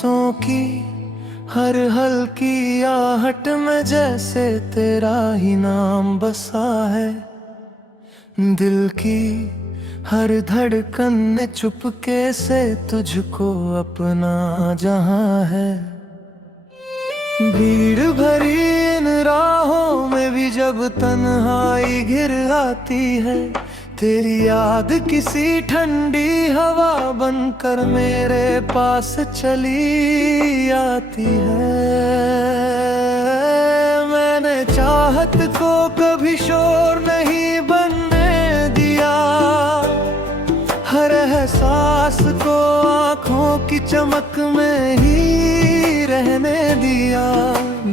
सांसों की हर हल्की आहट में जैसे तेरा ही नाम बसा है। दिल की हर धड़कन में चुपके से तुझको अपना जहां है। भीड़ भरी इन राहों में भी जब तन्हाई घिर आती है, तेरी याद किसी ठंडी हवा बनकर मेरे पास चली आती है। मैंने चाहत को कभी शोर नहीं बनने दिया, हर एहसास को आँखों की चमक में ही रहने दिया।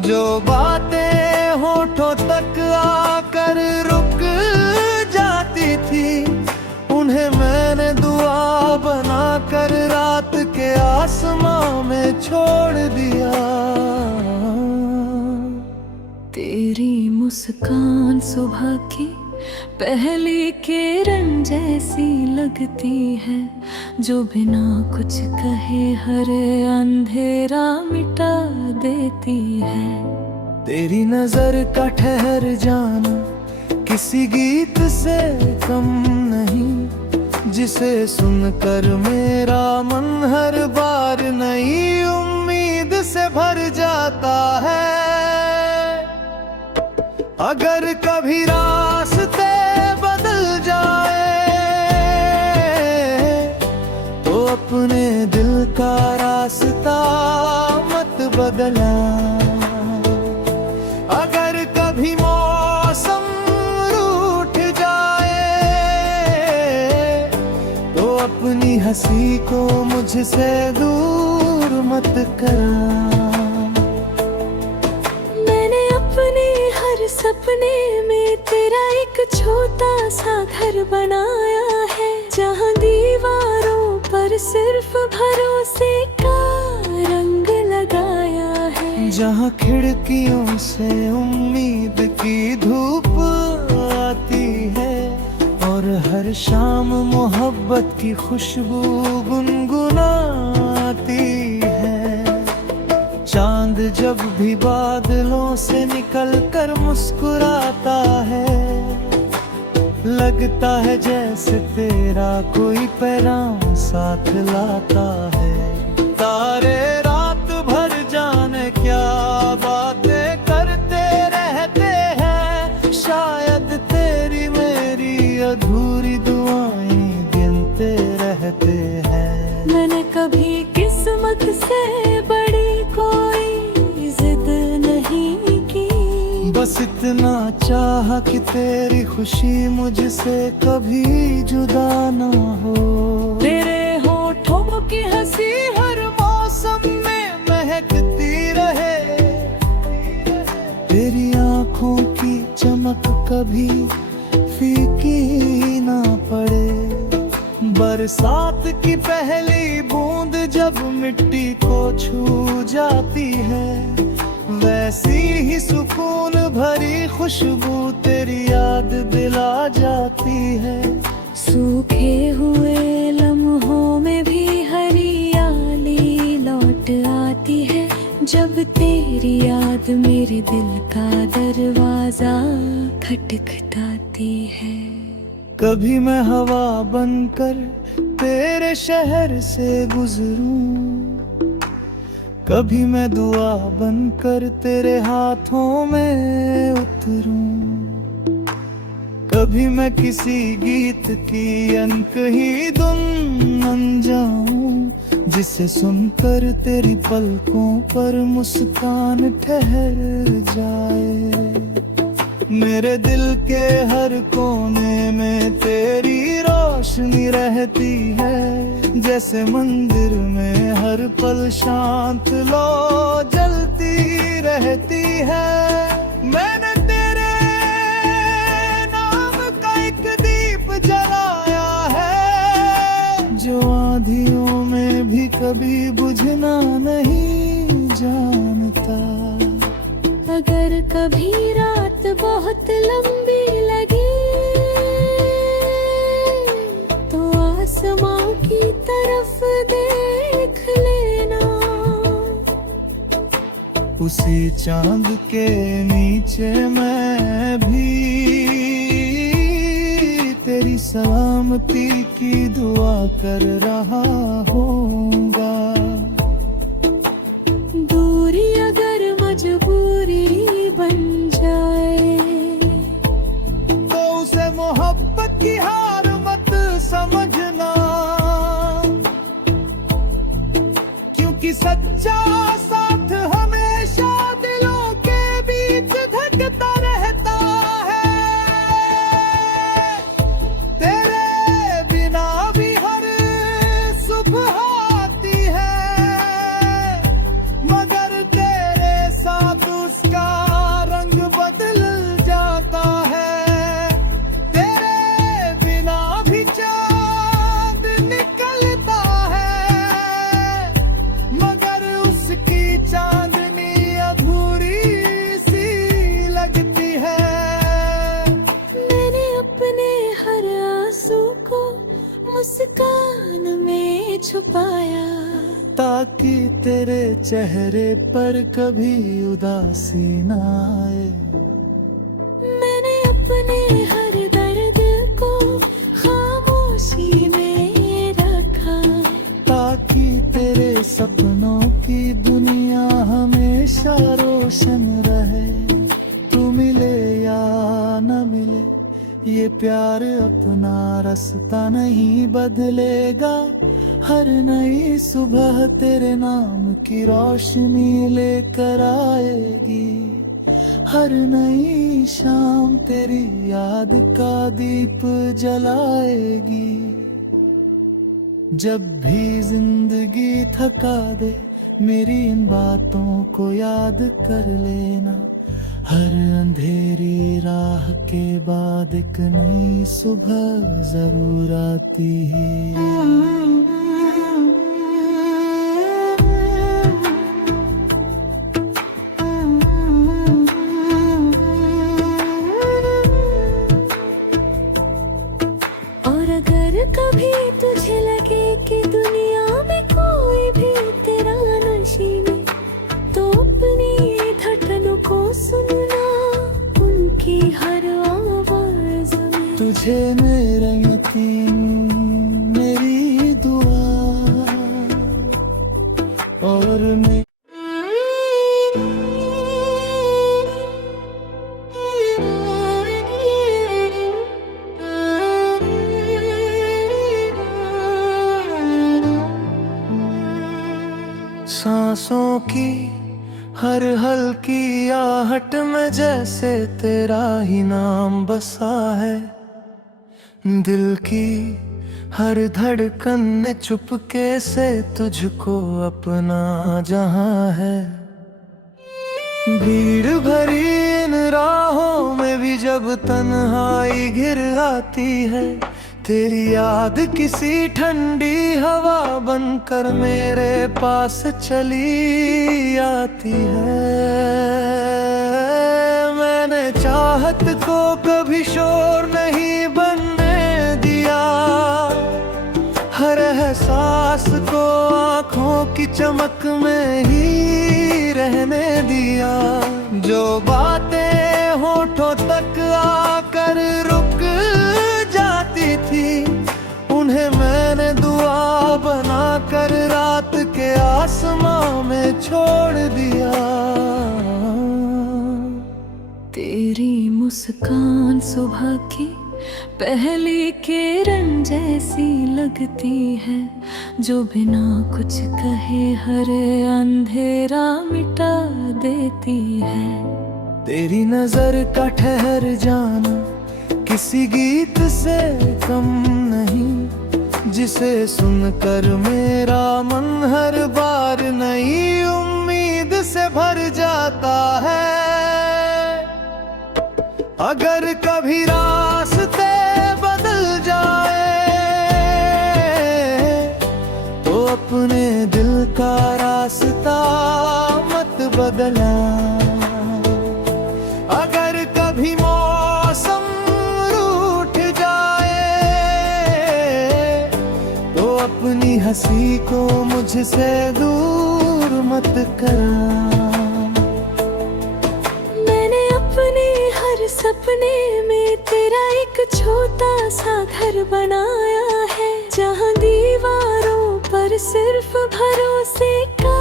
जो बातें होठों तक आकर रुक जाती थी, उन्हें मैंने दुआ बनाकर रात के आसमां में छोड़ दिया। तेरी मुस्कान सुबह की पहली किरण जैसी लगती है, जो बिना कुछ कहे हर अंधेरा मिटा देती है। तेरी नजर का ठहर जाना किसी गीत से कम नहीं, जिसे सुनकर मेरा मन हर बार नई उम्मीद से भर जाता है। अगर कभी रास्ते बदल जाए तो अपने दिल का रास्ता मत बदला। अगर कभी मौसम रूठ जाए तो अपनी हंसी को मुझसे दूर मत करा। सपने में तेरा एक छोटा सा घर बनाया है, जहाँ दीवारों पर सिर्फ भरोसे का रंग लगाया है। जहाँ खिड़कियों से उम्मीद की धूप आती है और हर शाम मोहब्बत की खुशबू गुनगुनाती है। चांद जब भी बादलों से निकल कर मुस्कुराता है, लगता है जैसे तेरा कोई पैगाम साथ लाता है। तारे रात भर जाने क्या बातें करते रहते हैं, शायद तेरी मेरी अधूरी दुआएं गिनते रहते हैं। मैंने कभी किस्मत से बड़ी कोई जिद नहीं की, बस इतना चाहा कि तेरी खुशी मुझसे कभी जुदा ना हो। तेरे होठों की हंसी हर मौसम में महकती रहे, तेरी आँखों की चमक कभी फीकी ना पड़े। बरसात की पहली बूंद जब मिट्टी को छू जाती है, वैसी ही सुकून भरी खुशबू तेरी याद दिला जाती है। सूखे हुए लम्हों में भी हरियाली लौट आती है, जब तेरी याद मेरे दिल का दरवाजा खटखटाती है। कभी मैं हवा बनकर तेरे शहर से गुजरूं, कभी मैं दुआ बनकर तेरे हाथों में उतरूं। कभी मैं किसी गीत की अनकही धुन बन जाऊं, जिसे सुनकर तेरी पलकों पर मुस्कान ठहर जाए। मेरे दिल के हर कोने में तेरी रोशनी रहती है, जैसे मंदिर में हर पल शांत लो जलती रहती है। मैंने तेरे नाम का एक दीप जलाया है, जो आंधियों में भी कभी बुझना नहीं जानता। अगर कभी रात बहुत लंबी लगे तो आसमां की तरफ देख लेना। उसी चांद के नीचे मैं भी तेरी सलामती की दुआ कर रहा होऊंगा। दूरी अगर मजबूरी बन जाए तो उसे मोहब्बत की हार मत समझना, क्योंकि सच्चा साथ हमेशा दिलों के बीच धड़कता रहता है। तेरे बिना भी हर सुबह आती है, मगर तेरे साथ उसका रंग बदल जाता है। तेरे बिना भी चांद निकलता है, मगर उसकी चांदनी अधूरी सी लगती है। मैंने अपने हर आंसू को मुस्कान में छुपाया, ताकि तेरे चेहरे पर कभी उदासी ना आए। मैंने अपने हर दर्द को खामोशी में रखा, ताकि तेरे सपनों की दुनिया हमेशा रोशन रहे। तू मिले या न मिले, ये प्यार अपना रास्ता नहीं बदलेगा। हर नई सुबह तेरे नाम की रोशनी लेकर आएगी, हर नई शाम तेरी याद का दीप जलाएगी। जब भी जिंदगी थका दे, मेरी इन बातों को याद कर लेना। हर अंधेरी राह के बाद एक नई सुबह जरूर आती है। और अगर कभी तुझे लगे कि दुनिया में कोई भी तेरा नशीबी, तो अपनी धड़कनों को सुनना, उनकी हर आवाज में। तुझे मेरा यकीन, मेरी दुआ और मैं सांसों की हर हल्की आहट में जैसे तेरा ही नाम बसा है। दिल की हर धड़कन में चुपके से तुझको अपना जहां है। भीड़ भरी इन राहों में भी जब तन्हाई घिर आती है, तेरी याद किसी ठंडी हवा बनकर मेरे पास चली आती है। मैंने चाहत को कभी शोर नहीं बनने दिया, हर एहसास को आँखों की चमक में ही रहने दिया। जो बातें होठों तक आकर रुक जाती थी, उन्हें मैंने दुआ बनाकर रात के आसमां में छोड़ दिया। तेरी मुस्कान सुबह की पहली किरण जैसी लगती है, जो बिना कुछ कहे हर अंधेरा मिटा देती है। तेरी नजर का ठहर जाना किसी गीत से कम नहीं, जिसे सुनकर मेरा मन हर बार नई उम्मीद से भर जाता है। अगर कभी रास्ते बदल जाए तो अपने दिल का रास्ता मत बदलना। अगर कभी मौसम रूठ जाए तो हंसी को मुझसे दूर मत करना। छोटा सा घर बनाया है, जहाँ दीवारों पर सिर्फ भरोसे का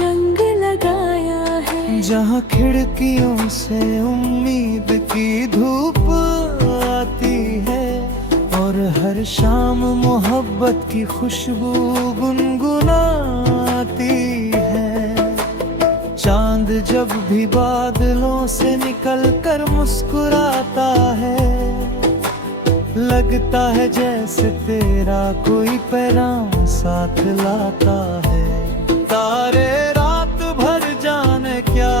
रंग लगाया है। जहाँ खिड़कियों से उम्मीद की धूप आती है, और हर शाम मोहब्बत की खुशबू गुनगुनाती है। चांद जब भी बादलों से निकल कर मुस्कुराता है, लगता है जैसे तेरा कोई पैगाम साथ लाता है। तारे रात भर जाने क्या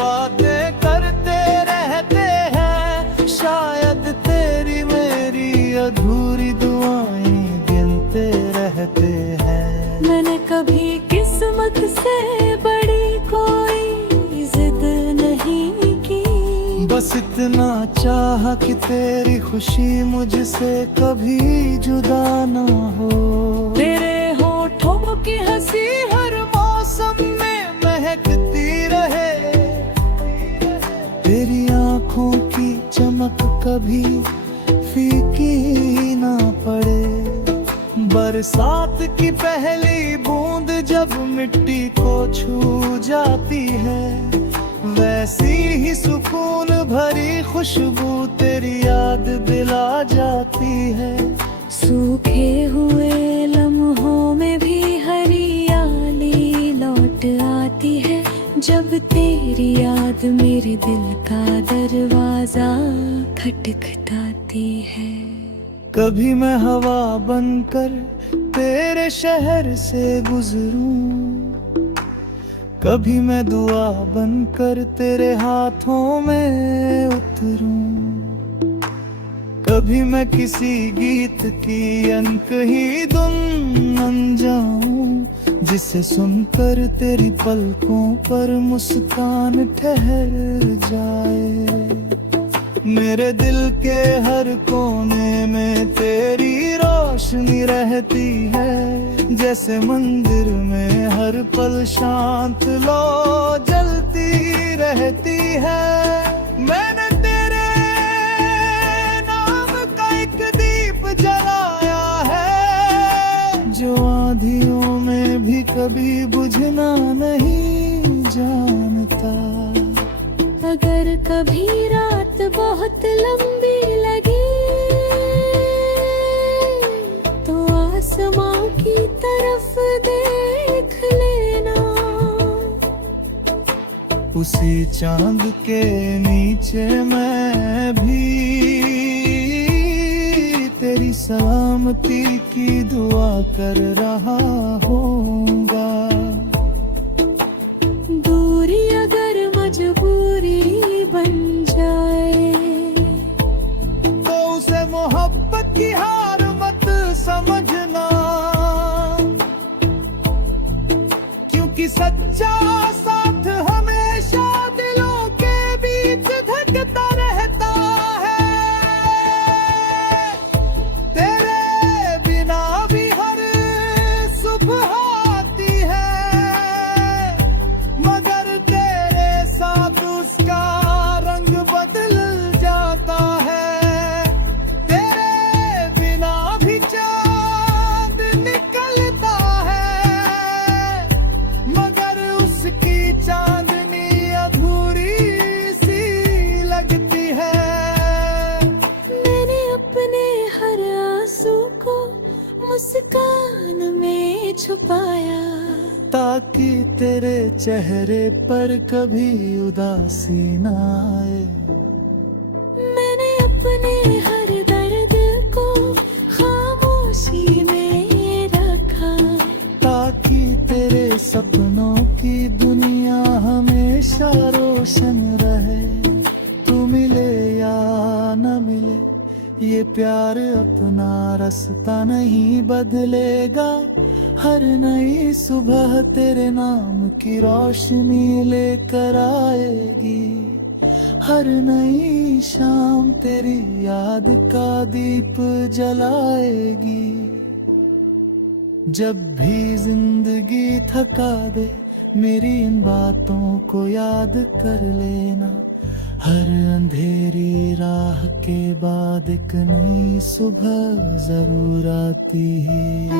बातें करते रहते हैं, शायद तेरी मेरी अधूरी दुआएं गिनते रहते हैं। मैंने कभी किस्मत से बड़ी कोई जिद नहीं की, बस इतना चाहा कि तेरी खुशी मुझसे कभी जुदा ना हो। तेरे होठों की हंसी हर मौसम में महकती रहे, तेरी आंखों की चमक कभी फीकी ना पड़े। बरसात की पहली बूंद जब मिट्टी को छू जाती है, वैसी ही सुकून भरी खुशबू तेरी याद दिला जाती है। सूखे हुए लम्हों में भी हरियाली लौट आती है, जब तेरी याद मेरे दिल का दरवाजा खटखटाती है। कभी मैं हवा बनकर तेरे शहर से गुजरूं, कभी मैं दुआ बनकर तेरे हाथों में उतरूं। कभी मैं किसी गीत की अनकही धुन बन जाऊं, जिसे सुनकर तेरी पलकों पर मुस्कान ठहर जाए। मेरे दिल के हर कोने में तेरी रोशनी रहती है, जैसे मंदिर में हर पल शांत लो जलती रहती है। मैंने तेरे नाम का एक दीप जलाया है, जो आंधियों में भी कभी बुझना नहीं जानता। अगर कभी रात बहुत लंबी लगे, तो आसमां की तरफ देख लेना। उसी चांद के नीचे मैं भी तेरी सलामती की दुआ कर रहा होऊंगा। दूरी अगर मजबूरी बन जाए, तो उसे मोहब्बत की हार मत समझना, क्योंकि सच्चा साथ हमेशा दिलों के बीच धड़कता रहता है। तेरे बिना भी हर सुबह आती है, मगर तेरे साथ उसका रंग बदल जाता है। तेरे बिना भी चांद निकलता है, मगर उसकी चांदनी अधूरी सी लगती है। मैंने अपने हर आंसू को मुस्कान में छुपाया, ताकि तेरे चेहरे पर कभी उदासी ना आए। मैंने अपने हर दर्द को खामोशी में रखा, ताकि तेरे सपनों की दुनिया हमेशा रोशन रहे। तू मिले या न मिले, ये प्यार अपना रास्ता नहीं बदलेगा। हर नई सुबह तेरे नाम की रोशनी लेकर आएगी, हर नई शाम तेरी याद का दीप जलाएगी। जब भी जिंदगी थका दे, मेरी इन बातों को याद कर लेना। हर अंधेरी राह के बाद एक नई सुबह जरूर आती है।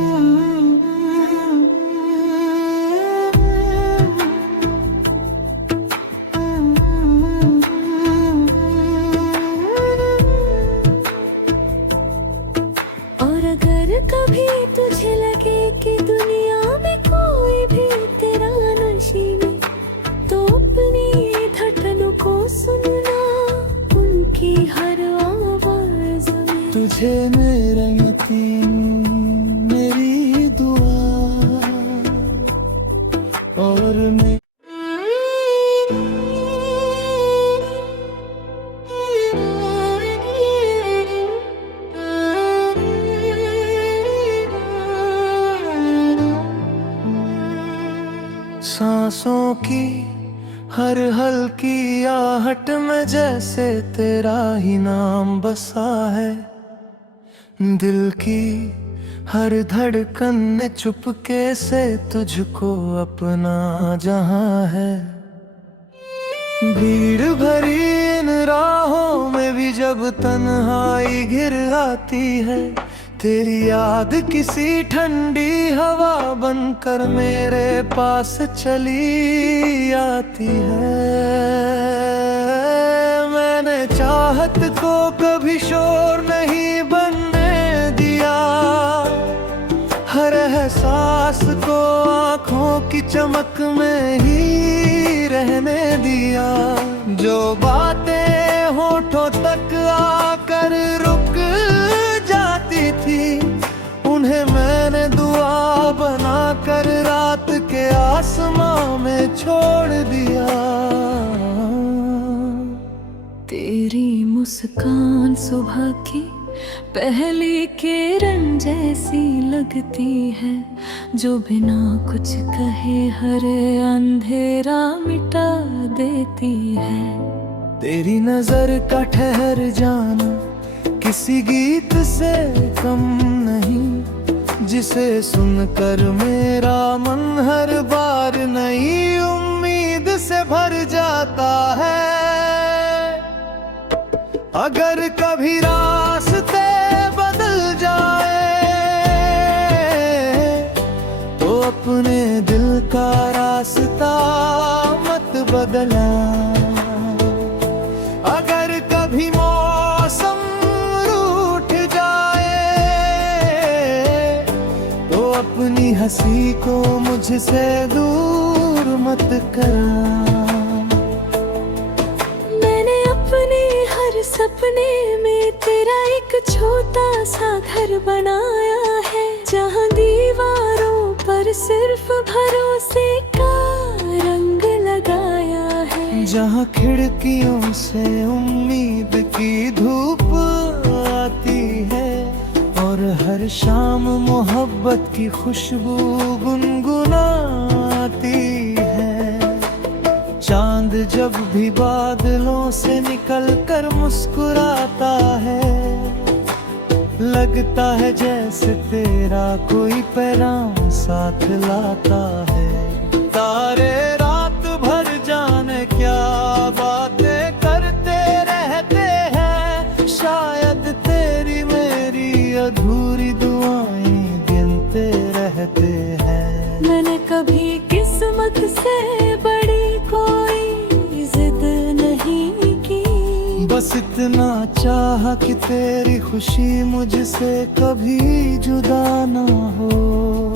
और अगर कभी तुझे लगे कि दुनिया में कोई भी तेरा नसीब तो अपनी धड़कनों को सुनना उनकी हर आवाज में। तुझे मेरा यकीन मेरी दुआ और मैं सांसों की हर हल्की आहट में जैसे तेरा ही नाम बसा है। दिल की हर धड़कन में चुपके से तुझको अपना जहां है। भीड़ भरी इन राहों में भी जब तन्हाई घिर आती है, तेरी याद किसी ठंडी हवा बनकर मेरे पास चली आती है। मैंने चाहत को कभी शोर नहीं बनने दिया, हर एहसास को आँखों की चमक में ही रहने दिया। जो बातें होठों तक आकर रुक जाती थी, उन्हें मैंने दुआ बनाकर रात के आसमां में छोड़ दिया। तेरी मुस्कान सुबह की पहली किरण जैसी लगती है, जो बिना कुछ कहे हर अंधेरा मिटा देती है। तेरी नजर का ठहर जाना किसी गीत से कम नहीं, जिसे सुनकर मेरा मन हर बार नई उम्मीद से भर जाता है। अगर कभी रास्ते बदल जाए तो अपने दिल का रास्ता मत बदला। अगर कभी मौसम रूठ जाए तो अपनी हंसी को मुझसे दूर मत करा। सपने में तेरा एक छोटा सा घर बनाया है, जहाँ दीवारों पर सिर्फ भरोसे का रंग लगाया है। जहाँ खिड़कियों से उम्मीद की धूप आती है और हर शाम मोहब्बत की खुशबू गुनगुनाती है। चांद जब भी बादलों से निकल कर मुस्कुराता है, लगता है जैसे तेरा कोई पैगाम साथ लाता है। तारे रात भर जाने क्या बातें करते रहते हैं, शायद तेरी मेरी अधूरी दुआएं गिनते रहते हैं। मैंने कभी किस्मत से बड़ी कोई जिद नहीं की, बस इतना चाहा कि तेरी खुशी मुझसे कभी जुदा ना हो।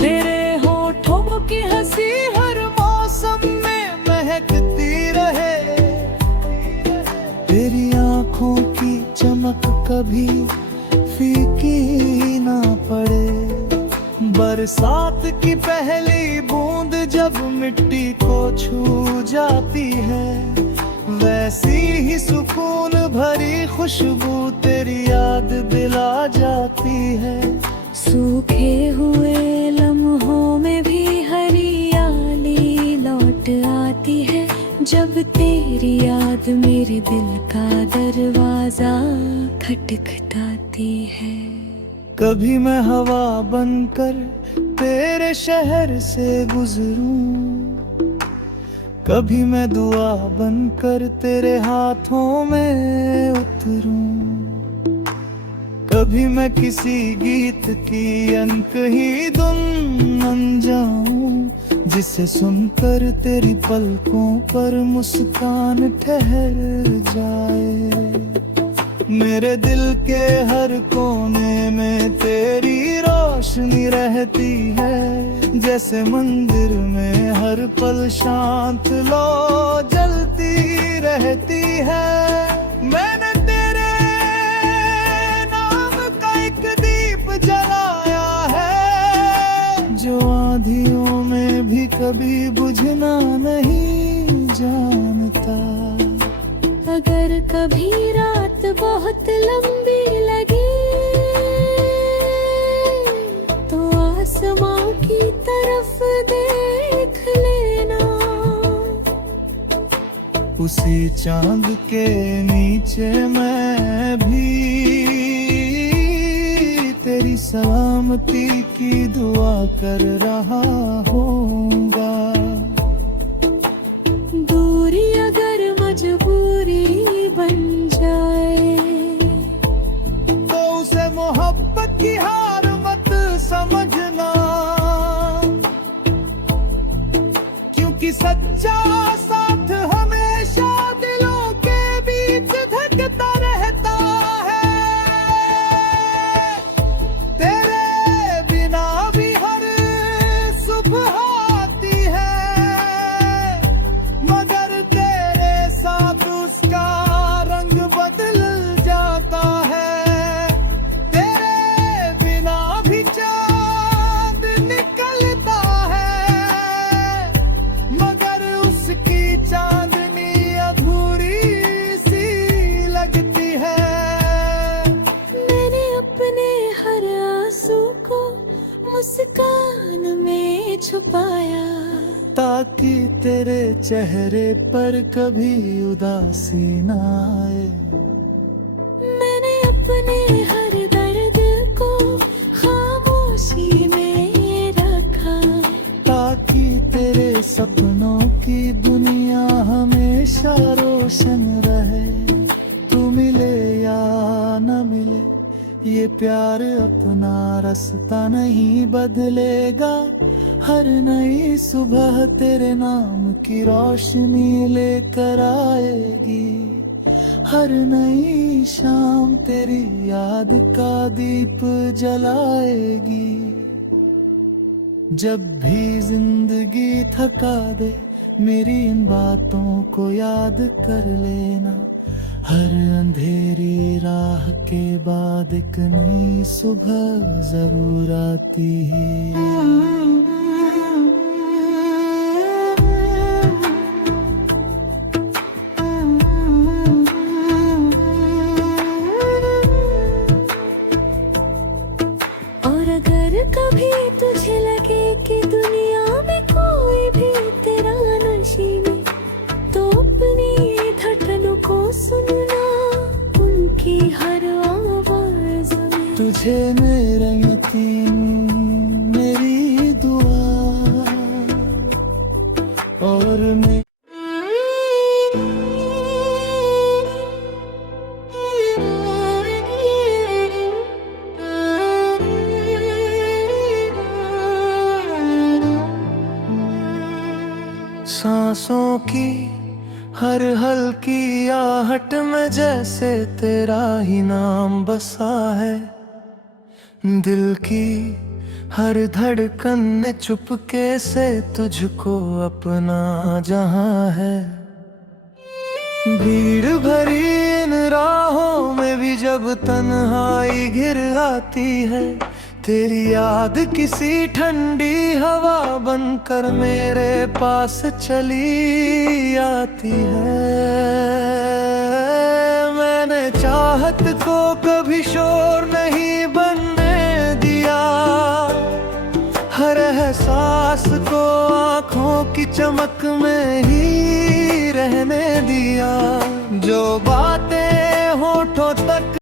तेरे होठों की हंसी हर मौसम में महकती रहे, तेरी आँखों की चमक कभी फीकी ना पड़े। बरसात की पहली बूंद जब मिट्टी को छू जाती है, वैसी ही सुकून भरी खुशबू तेरी याद दिला जाती है। सूखे हुए लम्हों में भी हरियाली लौट आती है, जब तेरी याद मेरे दिल का दरवाजा खटखटाती है। कभी मैं हवा बनकर तेरे शहर से गुजरूं, कभी मैं दुआ बनकर तेरे हाथों में उतरूं, कभी मैं किसी गीत की अनकही धुन बन जाऊं, जिसे सुनकर तेरी पलकों पर मुस्कान ठहर जाए। मेरे दिल के हर कोने में तेरी रोशनी रहती है, जैसे मंदिर में हर पल शांत लो जलती रहती है। मैंने तेरे नाम का एक दीप जलाया है, जो आंधियों में भी कभी बुझना नहीं जानता। अगर कभी रात बहुत लंबी लगे तो आसमां की तरफ देख लेना, उसी चांद के नीचे मैं भी तेरी सलामती की दुआ कर रहा होऊंगा। दूरी अगर मजबूरी बन जाए तो उसे मोहब्बत की हार मत समझना, क्योंकि सच्चा साथ हमेशा दिलों के बीच धड़कता रहता है। तेरे बिना भी हर सुबह आती है, मगर तेरे साथ उसका रंग बदल जाता है। तेरे बिना भी चांद निकलता है, मगर उसकी चांदनी अधूरी सी लगती है। मैंने अपने हर आंसू को मुस्कान में छुपाया, ताकि तेरे चेहरे पर कभी उदासी ना आए। मैंने अपने हर दर्द को खामोशी में रखा, ताकि तेरे सपनों की दुनिया हमेशा रोशन रहे। तू मिले या न मिले, ये प्यार अपना रास्ता नहीं बदलेगा। हर नई सुबह तेरे नाम की रोशनी लेकर आएगी, हर नई शाम तेरी याद का दीप जलाएगी। जब भी जिंदगी थका दे, मेरी इन बातों को याद कर लेना। हर अंधेरी राह के बाद एक नई सुबह जरूर आती है। और अगर कभी तुझे लगे कि दुनिया में कोई भी तेरा नशीबी, तो अपनी धड़कनों को सुनना, उनकी हर आवाज में। तुझे मेरा यकीन, मेरी दुआ और मैं सांसों की हर हल्की आहट में जैसे तेरा ही नाम बसा है। दिल की हर धड़कन में चुपके से तुझको अपना जहां है। भीड़ भरी इन राहों में भी जब तन्हाई घिर आती है, तेरी याद किसी ठंडी हवा बनकर मेरे पास चली आती है। मैंने चाहत को कभी शोर नहीं बनने दिया, हर एहसास को आँखों की चमक में ही रहने दिया। जो बात